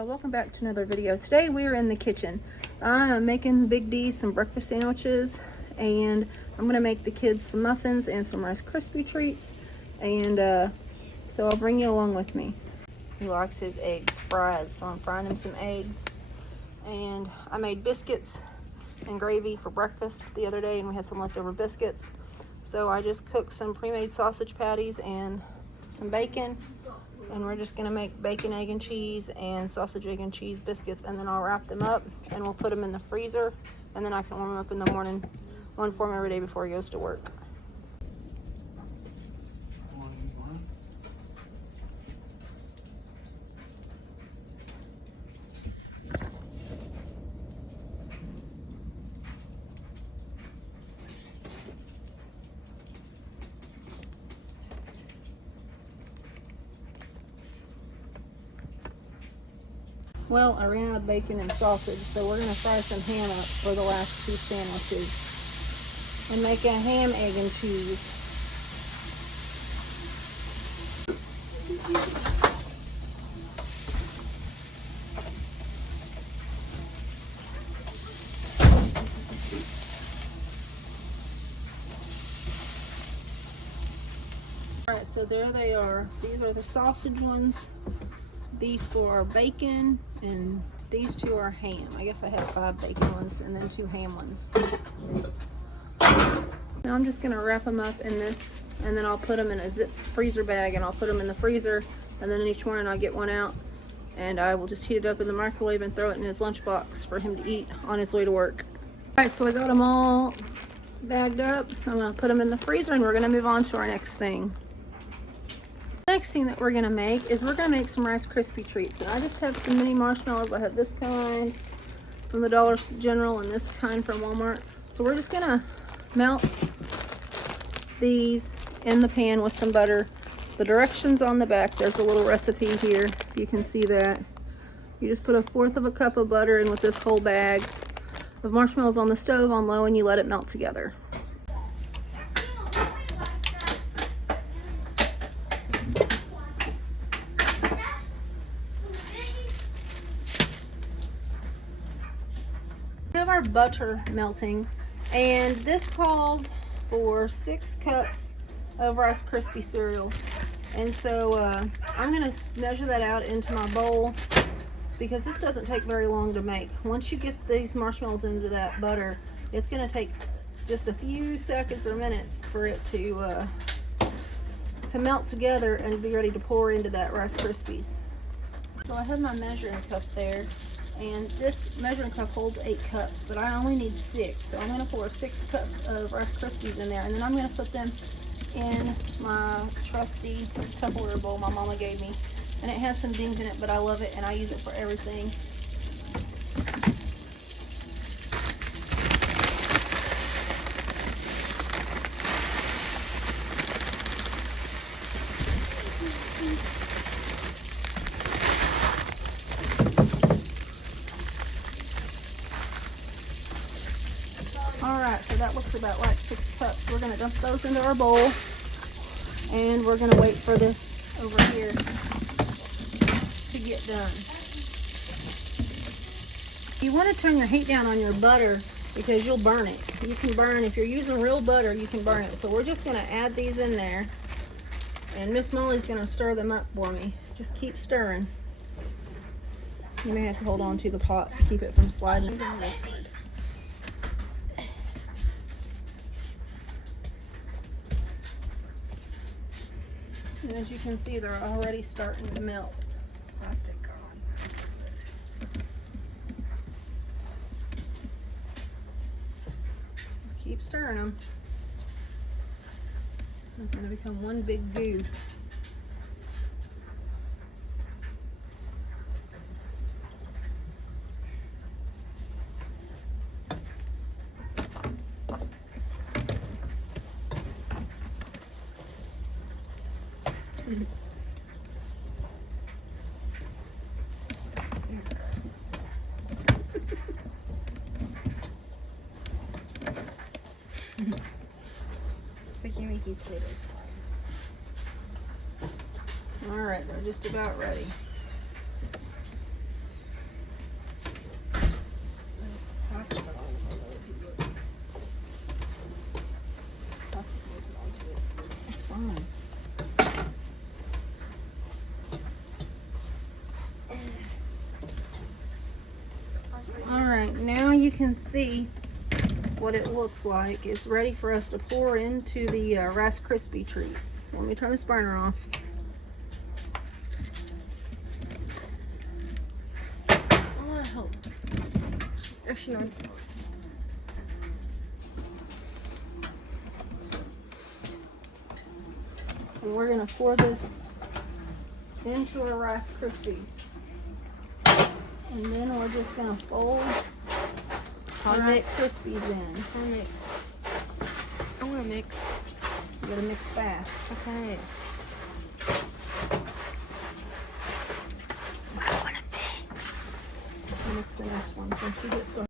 y'all, welcome back to another video. Today we are in the kitchen. I'm making Big D some breakfast sandwiches, and I'm gonna make the kids some muffins and some Rice Krispie treats, and so I'll bring you along with me. He likes his eggs fried, so I'm frying him some eggs. And I made biscuits and gravy for breakfast the other day, and we had some leftover biscuits, so I just cooked some pre-made sausage patties and some bacon. And we're just gonna make bacon, egg, and cheese and sausage, egg, and cheese biscuits, and then I'll wrap them up and we'll put them in the freezer, and then I can warm them up in the morning, one for him every day before he goes to work. Well, I ran out of bacon and sausage, so we're gonna fry some ham up for the last two sandwiches and make a ham, egg, and cheese. Alright, so there they are. These are the sausage ones. These four are bacon, and these two are ham. I guess I had 5 bacon ones and then 2 ham ones. Now I'm just gonna wrap them up in this, and then I'll put them in a zip freezer bag, and I'll put them in the freezer, and then each morning I'll get one out, and I will just heat it up in the microwave and throw it in his lunchbox for him to eat on his way to work. Alright, so I got them all bagged up. I'm gonna put them in the freezer, and we're gonna move on to our next thing. Next thing that we're gonna make is we're gonna make some Rice Krispie treats, and I just have some mini marshmallows. I have this kind from the Dollar General and this kind from Walmart. So we're just gonna melt these in the pan with some butter. The directions on the back, there's a little recipe here, you can see that. You just put 1/4 of a cup of butter in with this whole bag of marshmallows on the stove on low, and you let it melt together. We have our butter melting, and this calls for 6 cups of Rice Krispie cereal, and so I'm going to measure that out into my bowl, because this doesn't take very long to make. Once you get these marshmallows into that butter, it's going to take just a few seconds or minutes for it to melt together and be ready to pour into that Rice Krispies. So I have my measuring cup there, and this measuring cup holds 8 cups, but I only need 6, so I'm going to pour 6 cups of Rice Krispies in there, and then I'm going to put them in my trusty Tupperware bowl my mama gave me, and it has some dings in it, but I love it and I use it for everything. Alright, so that looks about like 6 cups. We're going to dump those into our bowl, and we're going to wait for this over here to get done. You want to turn your heat down on your butter, because you'll burn it. You can burn, if you're using real butter, you can burn it. So we're just going to add these in there, and Miss Molly's going to stir them up for me. Just keep stirring. You may have to hold on to the pot to keep it from sliding down this side. And as you can see, they're already starting to melt. It's plastic on. Just keep stirring them. It's going to become one big goo. It's like you make potatoes. Alright, they're just about ready. you can see what it looks like. It's ready for us to pour into the Rice Krispie treats. Let me turn this burner off. I want to help. Actually, no. And we're gonna pour this into our Rice Krispies. And then we're just gonna fold our Rice Krispies in. I want to mix. You gotta mix fast. Okay. I want to mix. Mix the next one once you get started.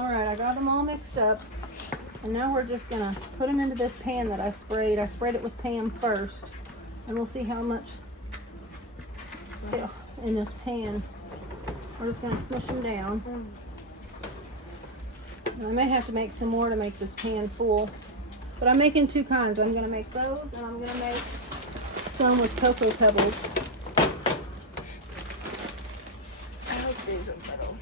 Alright, I got them all mixed up. And now we're just gonna put them into this pan that I sprayed. I sprayed it with Pam first. And we'll see how much in this pan. We're just gonna smush them down. And I may have to make some more to make this pan full. But I'm making two kinds. I'm gonna make those, and I'm gonna make some with cocoa pebbles. I hope these are little.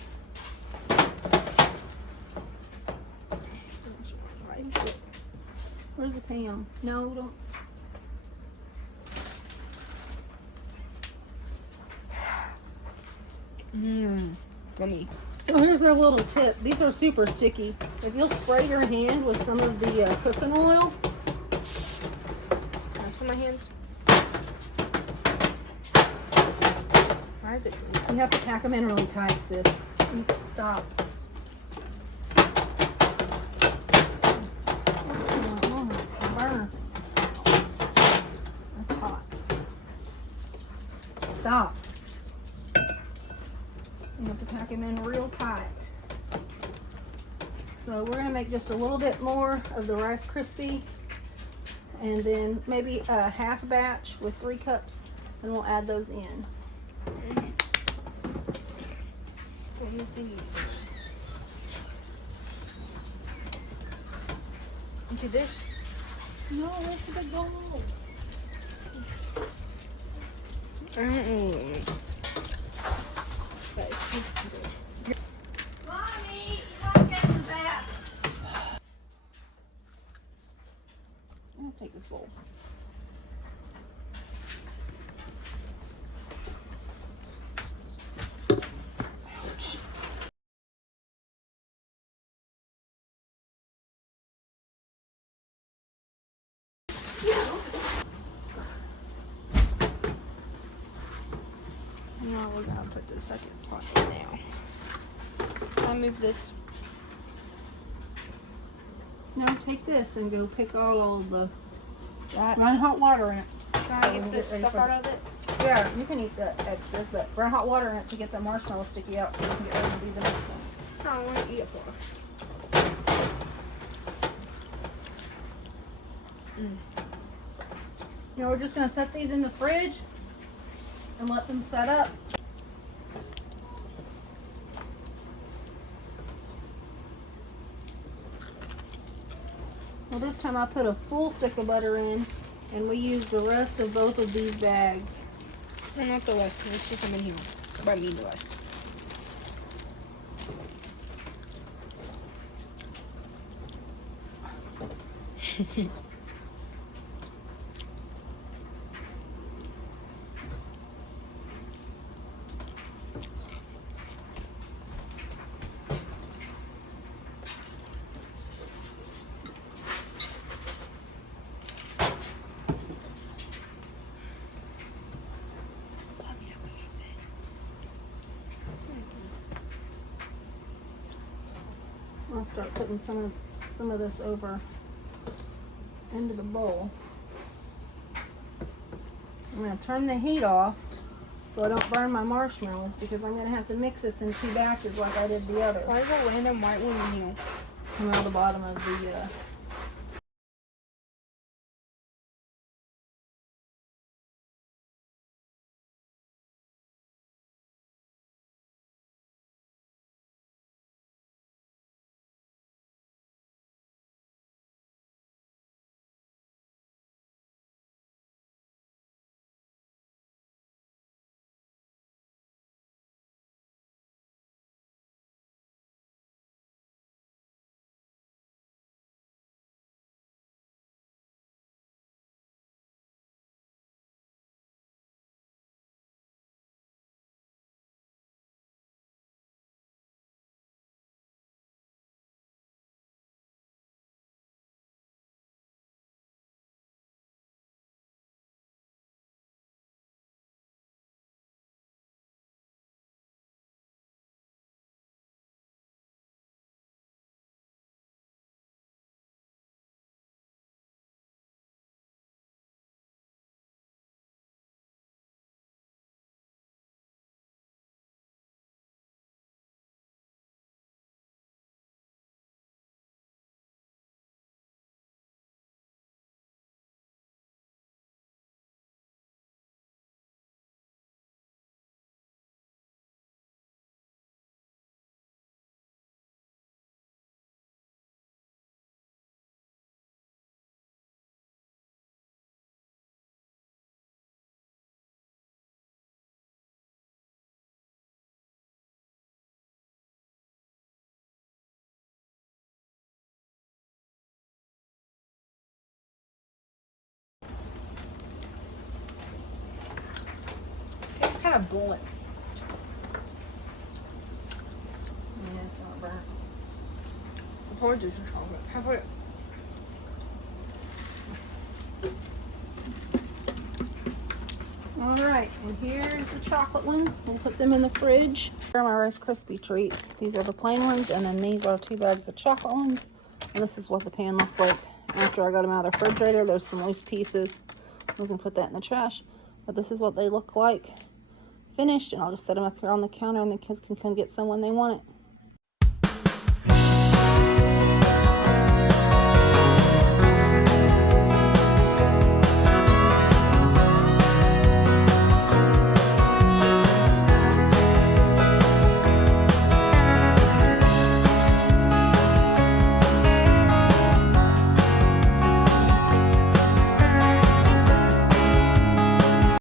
Where's the Pam? No, don't. Gummy. So here's our little tip. These are super sticky. If you'll spray your hand with some of the cooking oil. Can I spray my hands? Why is it? You have to pack them in really tight, sis. Stop. Burn. That's hot. Stop. You have to pack them in real tight. So we're going to make just a little bit more of the Rice Krispie, and then maybe a half batch with 3 cups, and we'll add those in. What do you think? Into this? No, that's a big bowl. I don't know. Okay, Mommy, you gotta get in the bath. I'm going to take this bowl. Now we're gonna put the second pot in now. I move this. Now take this and go pick all of the. That. Run hot water in it. Can I get the stuff out of it? Yeah, you can eat the extras, but run hot water in it to get the marshmallows sticky out so you can get ready to do the next ones. No, I want to eat it first. Now we're just going to set these in the fridge and let them set up. Well, this time I put a full stick of butter in, and we used the rest of both of these bags. No, not the rest. Let's just come in here. I mean the rest. I'll start putting some of this over into the bowl. I'm going to turn the heat off so I don't burn my marshmallows, because I'm going to have to mix this in 2 batches like I did the other. Why is a random white one in here? Around the bottom of the kind of blunt. Yeah, it's not burnt. I told you it's chocolate. Can I put it? Alright, and here's the chocolate ones. We'll put them in the fridge. Here are my Rice Krispie treats. These are the plain ones, and then these are 2 bags of chocolate ones. And this is what the pan looks like after I got them out of the refrigerator. There's some loose pieces. I was going to put that in the trash. But this is what they look like finished, and I'll just set them up here on the counter, and the kids can come get some when they want it.